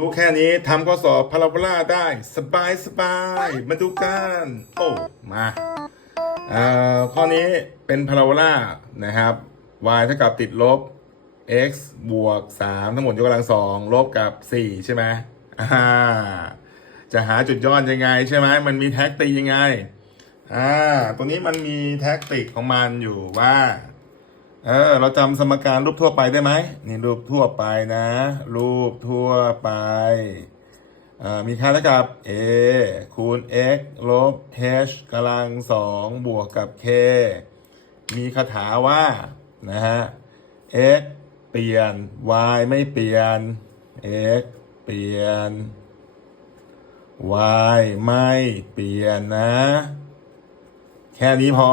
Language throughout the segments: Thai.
รู้แค่นี้ทำข้อสอบพาราโบลาได้สบายสบายมาดูกัน โอ้มาอ่อข้อนี้เป็นพาราโบลานะครับ y เท่ากับติดลบ x บวก 3 ทั้งหมดยกกำลังสองลบกับ 4 ใช่ไหมอ่าจะหาจุดยอดยังไงใช่ไหมมันมีแท็กติกยังไงอ่าตัวนี้มันมีแท็กติกของมันอยู่ว่า เออ เราจำสมการรูปทั่วไปได้ไหมนี่รูปทั่วไปนะ รูปทั่วไปมีค่าเท่ากับ a คูณ x ลบ h กำลังสองบวกกับ k มีคาถาว่า นะฮะ x เปลี่ยน y ไม่เปลี่ยน x เปลี่ยน y ไม่เปลี่ยนนะ แค่นี้พอ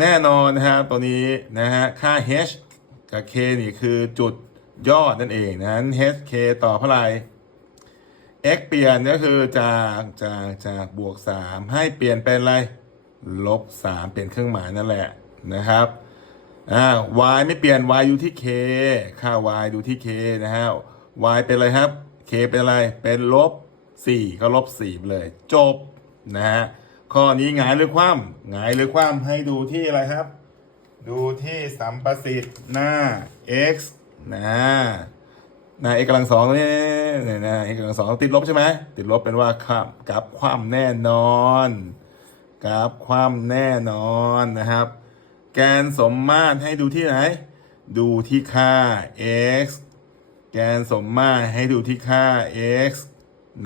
แน่นอนนะฮะตัวนี้นะฮะค่า h กับ k นี่คือจุดยอดนั่นเองนะนั้น h k ต่อเท่าไหร่ x เปลี่ยนก็คือจากจากจากบวก 3 ให้เปลี่ยนเป็นอะไรลบ 3 เปลี่ยนเครื่องหมายนั่นแหละนะครับอ่า y ไม่เปลี่ยน y อยู่ที่ k ค่า y ดูที่ k นะฮะ y เป็นอะไรครับ k เป็นอะไรเป็นลบ4ก็ลบ4ไปเลย จบนะฮะ ข้อนี้หงายหรือคว่ำหงายหรือคว่ำให้ดูที่อะไรครับ ดูที่สัมประสิทธิ์หน้า x นะหน้า x กำลังสองนี่เนี่ยนะ x กำลังสองติดลบใช่ไหมติดลบเป็นว่าครับกราฟคว่ำแน่นอนกราฟคว่ำแน่นอนนะครับ แกนสมมาตรให้ดูที่ไหน ดูที่ค่า x แกนสมมาตรให้ดูที่ค่า x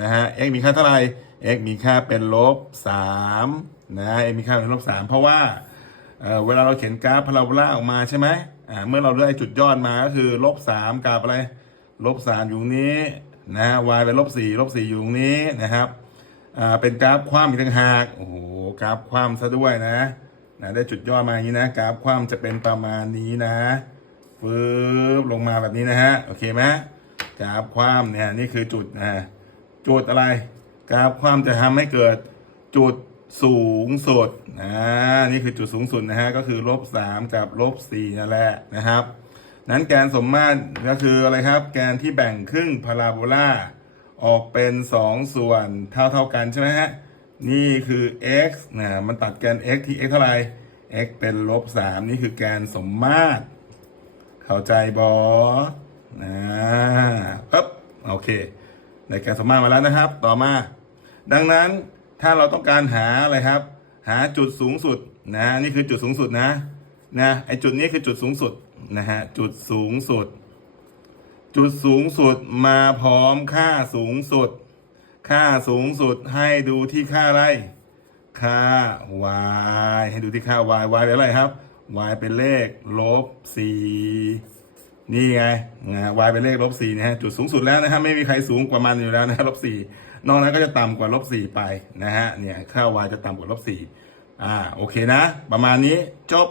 นะฮะ x มีค่าเท่าไหร่ x มีค่าเป็นลบ3นะ x มีค่าเป็นลบ3เพราะว่าเเวลาเราเขียนกราฟพาราโบลาออกมาใช่ไหมเมื่อเราได้จุดยอดมาก็คือลบ3กับอะไรลบ3อยู่นี้นะ y เป็นลบ4ลบ4อยู่นี้นะครับเป็นกราฟคว่ำอีกต่างหากโอ้โหกราฟคว่ำซะด้วยนะนะได้จุดยอดมาอย่างนี้นะ กราฟคว่ำจะเป็นประมาณนี้นะฟืบลงมาแบบนี้นะฮะ โอเคไหมกราฟคว่ำเนี่ยนี่คือจุดนะจุดอะไร กราฟความจะทำให้เกิดจุดสูงสุดนะนี่คือจุดสูงสุดนะฮะก็คือลบสามกับลบสี่นั่นแหละนะครับ นั้นแกนสมมาตรก็คืออะไรครับ แกนที่แบ่งครึ่งพาราโบลาออกเป็นสองส่วนเท่าเท่ากันใช่ไหมฮะนี่คือ x นะมันตัดแกน x ที่ x เท่าไหร่ x เป็นลบสามนี่คือแกนสมมาตร เข้าใจบอนะปึ๊บโอเคในแกนสมมาตรมาแล้วนะครับ ต่อมา ดังนั้นถ้าเราต้องการหาอะไรครับ หาจุดสูงสุดนะนี่คือจุดสูงสุดนะนะไอจุดนี้คือจุดสูงสุดนะฮะจุดสูงสุด จุดสูงสุดมาพร้อมค่าสูงสุด ค่าสูงสุดให้ดูที่ค่าอะไร ค่า y ให้ดูที่ค่า y y เป็นอะไรครับ y เป็นเลขลบ4 นี่ไงนะ y เป็นเลขลบ4นะฮะ จุดสูงสุดแล้วนะฮะ ไม่มีใครสูงกว่ามันอยู่แล้วนะลบสี่นอกนั้นก็จะต่ำกว่าลบสี่ไปนะฮะ เนี่ย ค่า y จะต่ำกว่าลบสี่อ่า โอเคนะ ประมาณนี้ จบ